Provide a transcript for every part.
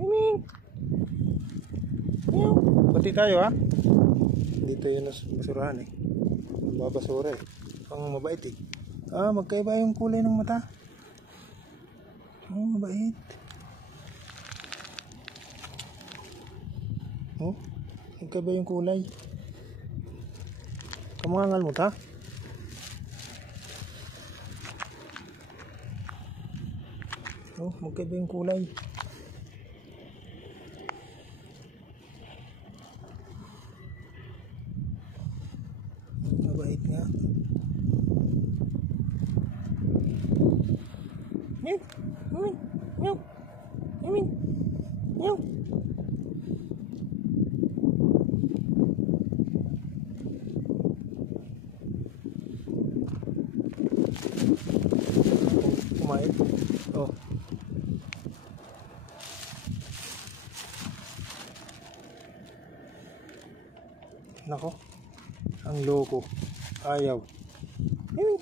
Miming. Meow. Pati tayo ha. Dito yun na basurahan eh. Babasura eh. Ang mabait eh. Magkaiba yung kulay ng mata. Mabait. Magkaiba yung kulay. Kamangal mo ta? Magkaiba yung kulay. Mabait nga. Meow. Meow. Kumain. Nako. Ang loko. Ayaw. Meow.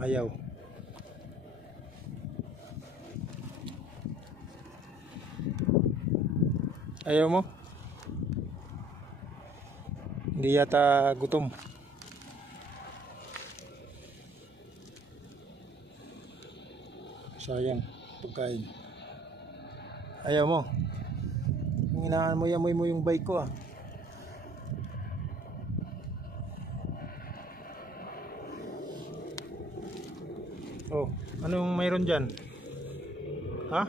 Ayaw. Ayaw mo? Hindi yata gutom. Sayang pagkain. Ayaw mo? Inaamoy mo yung bike ko ah. Anong mayroon dyan? Ha?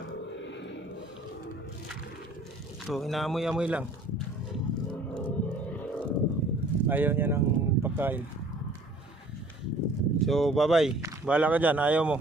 Inaamoy-amoy lang. Ayaw niya ng pagkain. So bye bye. Bahala ka dyan, ayaw mo.